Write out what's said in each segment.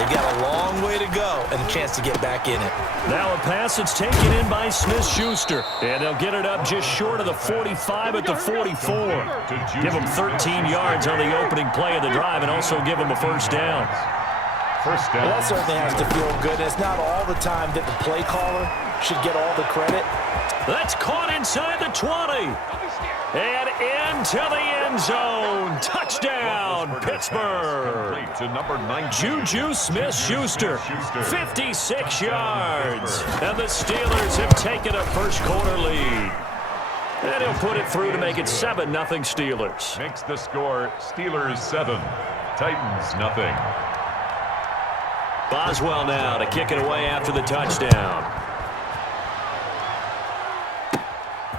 They've got a long way to go and a chance to get back in it. Now a pass that's taken in by Smith-Schuster. And they'll get it up just short of the 45 at the 44. Give them 13 yards on the opening play of the drive and also give them a first down. First down. Well, that certainly has to feel good. It's not all the time that the play caller should get all the credit. That's caught inside the 20. And into the end zone. Touchdown, Pittsburgh. Juju Smith-Schuster, 56 yards. And the Steelers have taken a first quarter lead. And he'll put it through to make it 7-0 Steelers. Makes the score Steelers 7, Titans nothing. Boswell now to kick it away after the touchdown.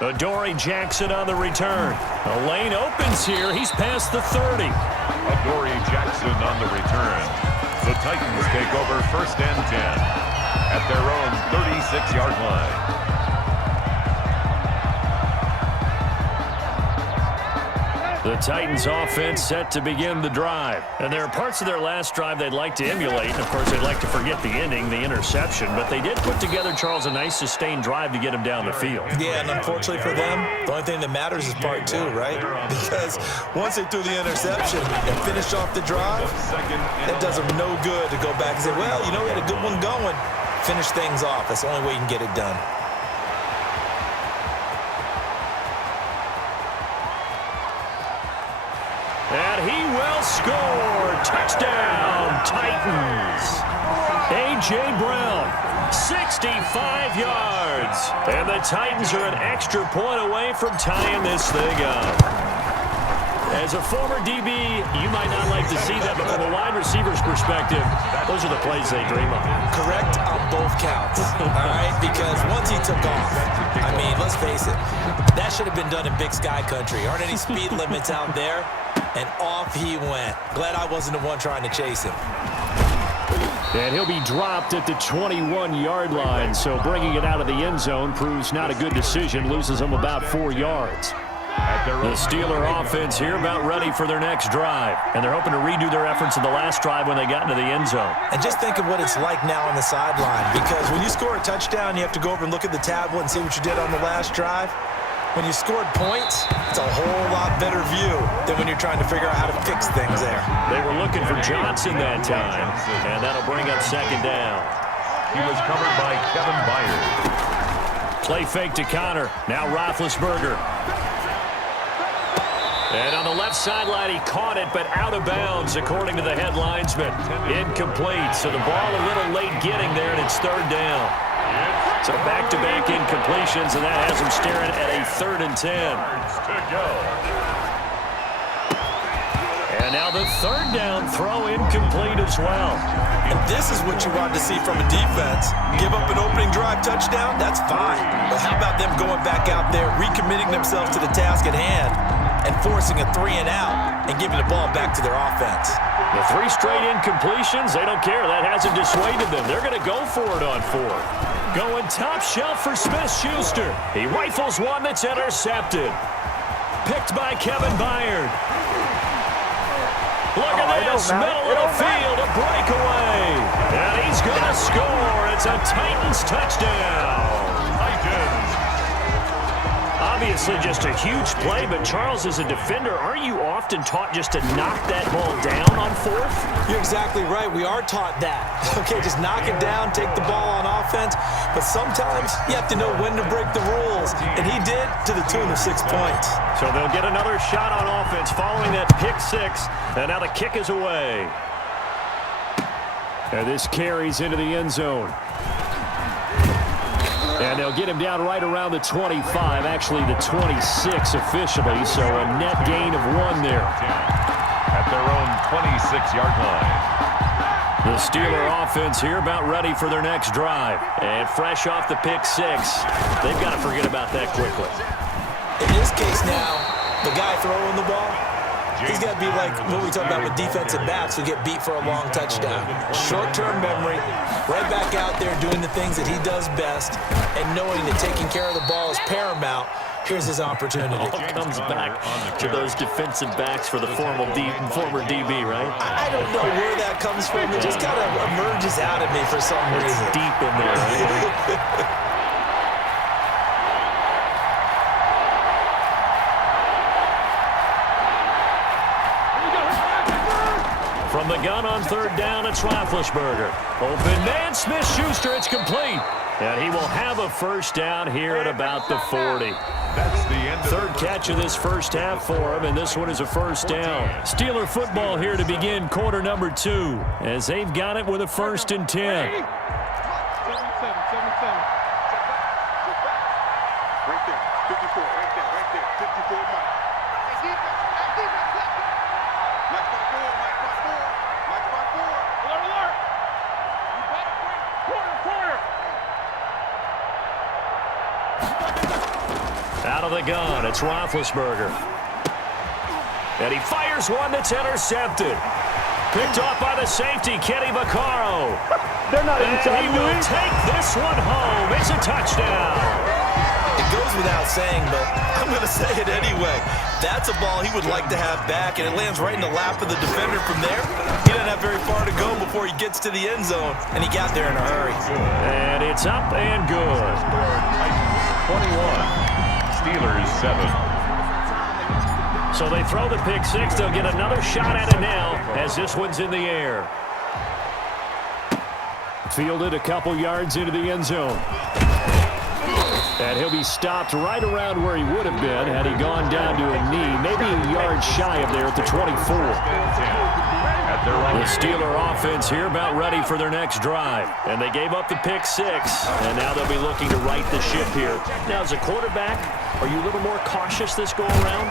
Adoree Jackson on the return. A lane opens here. He's past the 30. Adoree Jackson on the return. The Titans take over first and 10 at their own 36-yard line. The Titans offense set to begin the drive. And there are parts of their last drive they'd like to emulate. And, of course, they'd like to forget the ending, the interception. But they did put together, Charles, a nice sustained drive to get them down the field. Yeah, and unfortunately for them, the only thing that matters is part two, right? Because once they threw the interception and finished off the drive, it does them no good to go back and say, well, you know, we had a good one going. Finish things off. That's the only way you can get it done. And he will score. Touchdown, Titans. A.J. Brown, 65 yards. And the Titans are an extra point away from tying this thing up. As a former DB, you might not like to see that, but from a wide receiver's perspective, those are the plays they dream of. Correct on both counts, all right? Because once he took off, I mean, let's face it, that should have been done in Big Sky Country. Aren't any speed limits out there? And off he went. Glad I wasn't the one trying to chase him. And he'll be dropped at the 21-yard line, so bringing it out of the end zone proves not a good decision, loses them about 4 yards. The Steeler offense here about ready for their next drive, and they're hoping to redo their efforts in the last drive when they got into the end zone. And just think of what it's like now on the sideline, because when you score a touchdown, you have to go over and look at the tablet and see what you did on the last drive. When you scored points, it's a whole lot better view than when you're trying to figure out how to fix things there. They were looking for Johnson that time, and that'll bring up second down. He was covered by Kevin Byard. Play fake to Connor. Now Roethlisberger. And on the left sideline, he caught it, but out of bounds, according to the head linesman. Incomplete, so the ball a little late getting there, and it's third down. So back-to-back incompletions, and that has them staring at a 3rd and 10. And now the third down throw incomplete as well. And this is what you want to see from a defense. Give up an opening drive touchdown, that's fine. But how about them going back out there, recommitting themselves to the task at hand, and forcing a 3-and-out and giving the ball back to their offense? The 3 straight incompletions, they don't care. That hasn't dissuaded them. They're going to go for it on 4th. Going top shelf for Smith-Schuster. He rifles one that's intercepted. Picked by Kevin Byard. Look at this, middle of the field, a breakaway. And he's going to score. It's a Titans touchdown. Titans. Obviously just a huge play, but Charles, as a defender, aren't you often taught just to knock that ball down on 4th? You're exactly right. We are taught that. Okay, just knock it down, take the ball on offense. But sometimes you have to know when to break the rules. And he did, to the tune of 6 points. So they'll get another shot on offense following that pick 6. And now the kick is away. And this carries into the end zone. And they'll get him down right around the 25, actually the 26 officially, so a net gain of 1 there. At their own 26-yard line. The Steeler offense here about ready for their next drive. And fresh off the pick 6, they've got to forget about that quickly. In this case now, the guy throwing the ball, he's got to be like what we talk about with defensive backs who get beat for a long touchdown. Short-term memory, right back out there doing the things that he does best, and knowing that taking care of the ball is paramount Here's his opportunity. All comes back to those defensive backs for the former DB, right? I don't know where that comes from. It just kind of emerges out of me for some reason. It's deep in there, right? From the gun on third down, it's Roethlisberger. Open man, Smith-Schuster, it's complete. And he will have a first down here at about the 40. That's the end of Third catch of this first half for him, and this one is a first down. Steeler football here to begin quarter number 2, as they've got it with a 1st and 10. Right there, 54, right there, 54 Mike. Mike 54. Alert. Corner. Out of the gun, it's Roethlisberger. And he fires one that's intercepted. Picked off by the safety, Kenny Vaccaro. They're not inside. And he will take this one home. It's a touchdown. It goes without saying, but I'm going to say it anyway. That's a ball he would like to have back, and it lands right in the lap of the defender from there. He doesn't have very far to go before he gets to the end zone, and he got there in a hurry. And it's up and good. 21. Steelers 7. So they throw the pick six. They'll get another shot at it now as this one's in the air. Fielded a couple yards into the end zone. And he'll be stopped right around where he would have been had he gone down to a knee, maybe a yard shy of there at the 24. The Steeler offense here about ready for their next drive. And they gave up the pick six, and now they'll be looking to right the ship here. Now, as a quarterback, are you a little more cautious this go-around?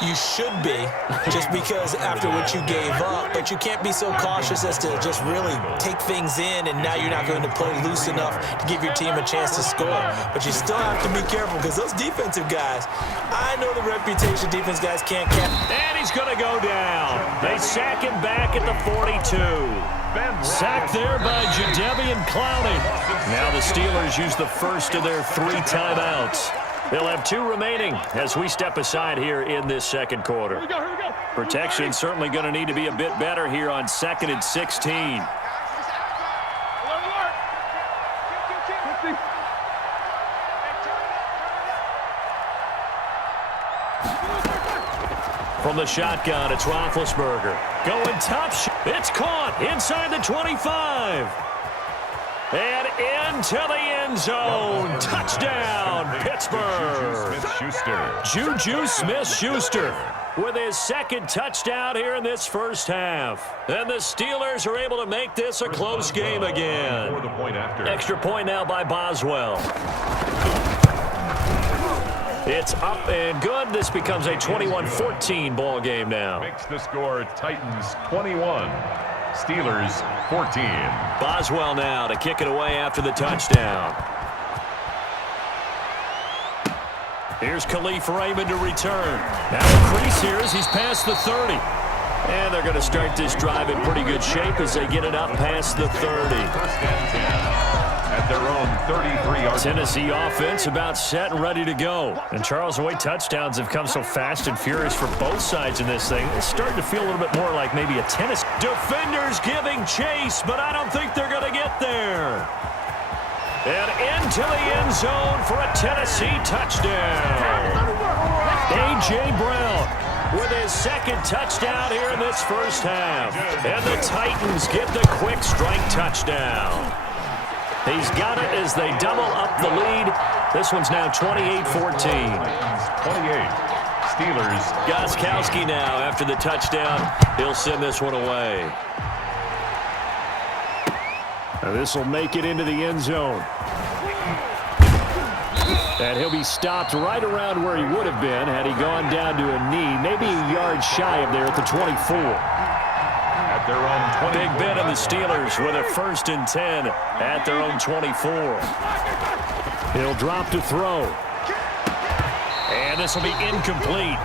You should be, just because after what you gave up, but you can't be so cautious as to just really take things in, and now you're not going to play loose enough to give your team a chance to score. But you still have to be careful, because those defensive guys, I know the reputation defense guys can't catch. And he's going to go down. They sack him back at the 42. Sacked there by Jadeveon Clowney. Now the Steelers use the first of their 3 timeouts. They'll have 2 remaining as we step aside here in this second quarter. Here we go. Protection certainly going to need to be a bit better here on 2nd and 16. Alert. From the shotgun, it's Roethlisberger. Going top shot. It's caught inside the 25. And into the end zone. Touchdown, Pittsburgh. Juju Smith-Schuster with his 2nd touchdown here in this first half. And the Steelers are able to make this a close game again. Extra point now by Boswell. It's up and good. This becomes a 21-14 ball game now. Makes the score Titans 21. Steelers 14. Boswell now to kick it away after the touchdown. Here's Khalif Raymond to return. Now a crease here as he's past the 30. And they're going to start this drive in pretty good shape as they get it up past the 30. First and 10. At their own 33-yard. Tennessee offense about set and ready to go. And Charles, the way touchdowns have come so fast and furious for both sides in this thing, it's starting to feel a little bit more like maybe a tennis. Defenders giving chase, but I don't think they're going to get there. And into the end zone for a Tennessee touchdown. A.J. Brown with his 2nd touchdown here in this first half. And the Titans get the quick strike touchdown. He's got it as they double up the lead. This one's now 28-14. 28. Steelers. Gostkowski now after the touchdown. He'll send this one away. Now this will make it into the end zone. And he'll be stopped right around where he would have been had he gone down to a knee, maybe a yard shy of there at the 24. At their own 24. Big Ben and the Steelers with a 1st and 10 at their own 24. He'll drop to throw. And this will be incomplete.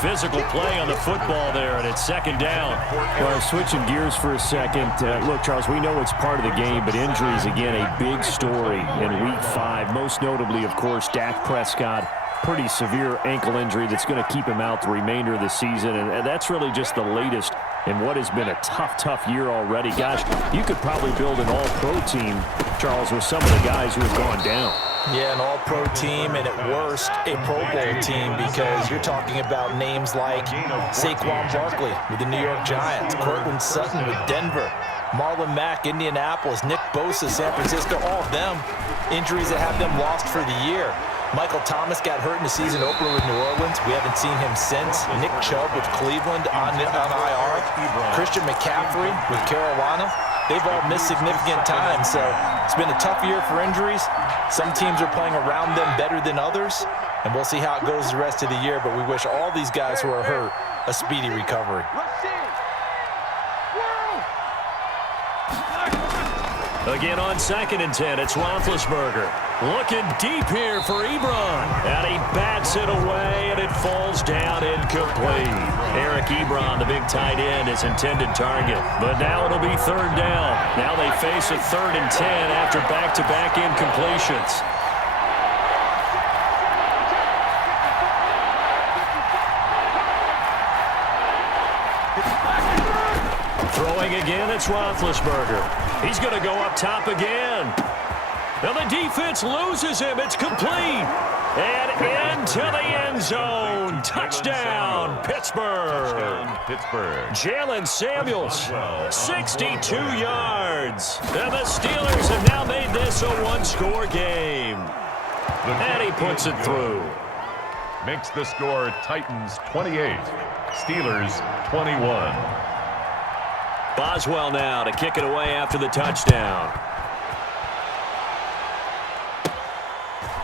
Physical play on the football there, and it's 2nd down. Well, switching gears for a second. Look, Charles, we know it's part of the game, but injuries, again, a big story in Week 5. Most notably, of course, Dak Prescott pretty severe ankle injury that's going to keep him out the remainder of the season, and that's really just the latest in what has been a tough year already. Gosh, you could probably build an all-pro team, Charles, with some of the guys who have gone down. Yeah, an all-pro team, and at worst, a Pro Bowl team, because you're talking about names like Saquon Barkley with the New York Giants, Cortland Sutton with Denver, Marlon Mack, Indianapolis, Nick Bosa, San Francisco, all of them injuries that have them lost for the year. Michael Thomas got hurt in the season opener with New Orleans. We haven't seen him since. Nick Chubb with Cleveland on IR. Christian McCaffrey with Carolina. They've all missed significant time, so it's been a tough year for injuries. Some teams are playing around them better than others, and we'll see how it goes the rest of the year, but we wish all these guys who are hurt a speedy recovery. Again on 2nd and 10, it's Roethlisberger. Looking deep here for Ebron. And he bats it away, and it falls down incomplete. Eric Ebron, the big tight end, is intended target. But now it'll be 3rd down. Now they face a 3rd and 10 after back-to-back incompletions. Throwing again, it's Roethlisberger. He's going to go up top again. Now the defense loses him. It's complete. And into the end zone. Touchdown, Pittsburgh. Jalen Samuels, 62 yards. And the Steelers have now made this a one-score game. And he puts it through. Makes the score Titans 28, Steelers 21. Boswell now to kick it away after the touchdown.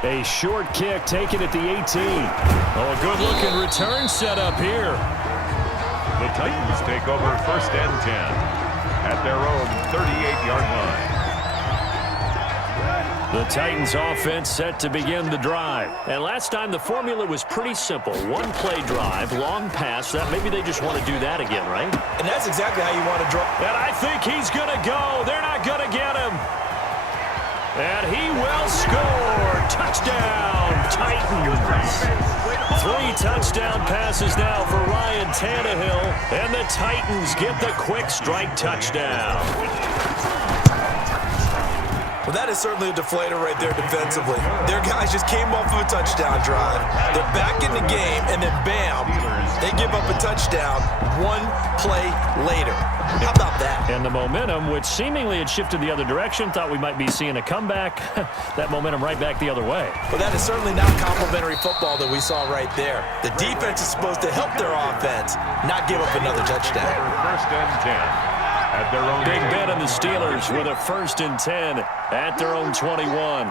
A short kick taken at the 18. Oh, a good-looking return set up here. The Titans take over 1st and 10 at their own 38-yard line. The Titans offense set to begin the drive. And last time the formula was pretty simple. One-play drive, long pass. That maybe they just want to do that again, right? And that's exactly how you want to draw. And I think he's going to go. They're not going to get him. And he will score. Touchdown, Titans. 3 touchdown passes now for Ryan Tannehill. And the Titans get the quick strike touchdown. Well, that is certainly a deflator right there defensively. Their guys just came off of a touchdown drive. They're back in the game, and then bam, they give up a touchdown 1 play later. How about that? And the momentum, which seemingly had shifted the other direction, thought we might be seeing a comeback. That momentum right back the other way. Well, that is certainly not complimentary football that we saw right there. The defense is supposed to help their offense, not give up another touchdown. 1st and 10. At their own Big Ben and the Steelers with a 1st and 10 at their own 21.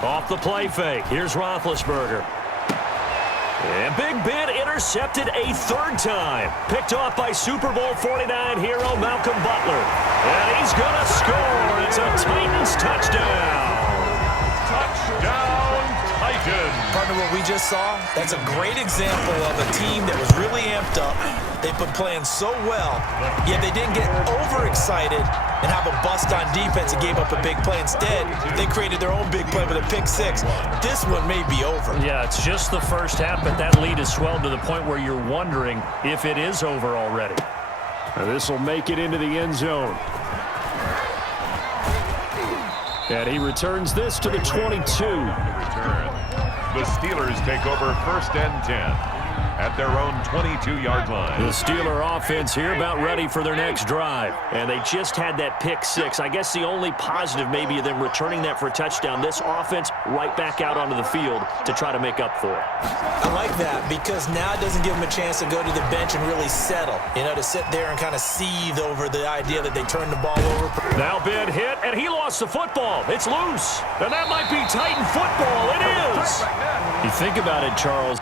Off the play fake. Here's Roethlisberger. And Big Ben intercepted a 3rd time. Picked off by Super Bowl 49 hero Malcolm Butler. And he's going to score. It's a Titans touchdown. Touchdown, Titans. Partner, what we just saw, that's a great example of a team that was really amped up. They've been playing so well, yet they didn't get overexcited and have a bust on defense and gave up a big play. Instead, they created their own big play with a pick 6. This one may be over. Yeah, it's just the first half, but that lead has swelled to the point where you're wondering if it is over already. This will make it into the end zone. And he returns this to the 22. The Steelers take over 1st and 10 at their own 22-yard line. The Steeler offense here about ready for their next drive. And they just had that pick 6. I guess the only positive maybe of them returning that for a touchdown. This offense right back out onto the field to try to make up for it. I like that because now it doesn't give them a chance to go to the bench and really settle. You know, to sit there and kind of seethe over the idea that they turned the ball over. Now Ben hit, and he lost the football. It's loose. And that might be Titan football. It is. You think about it, Charles.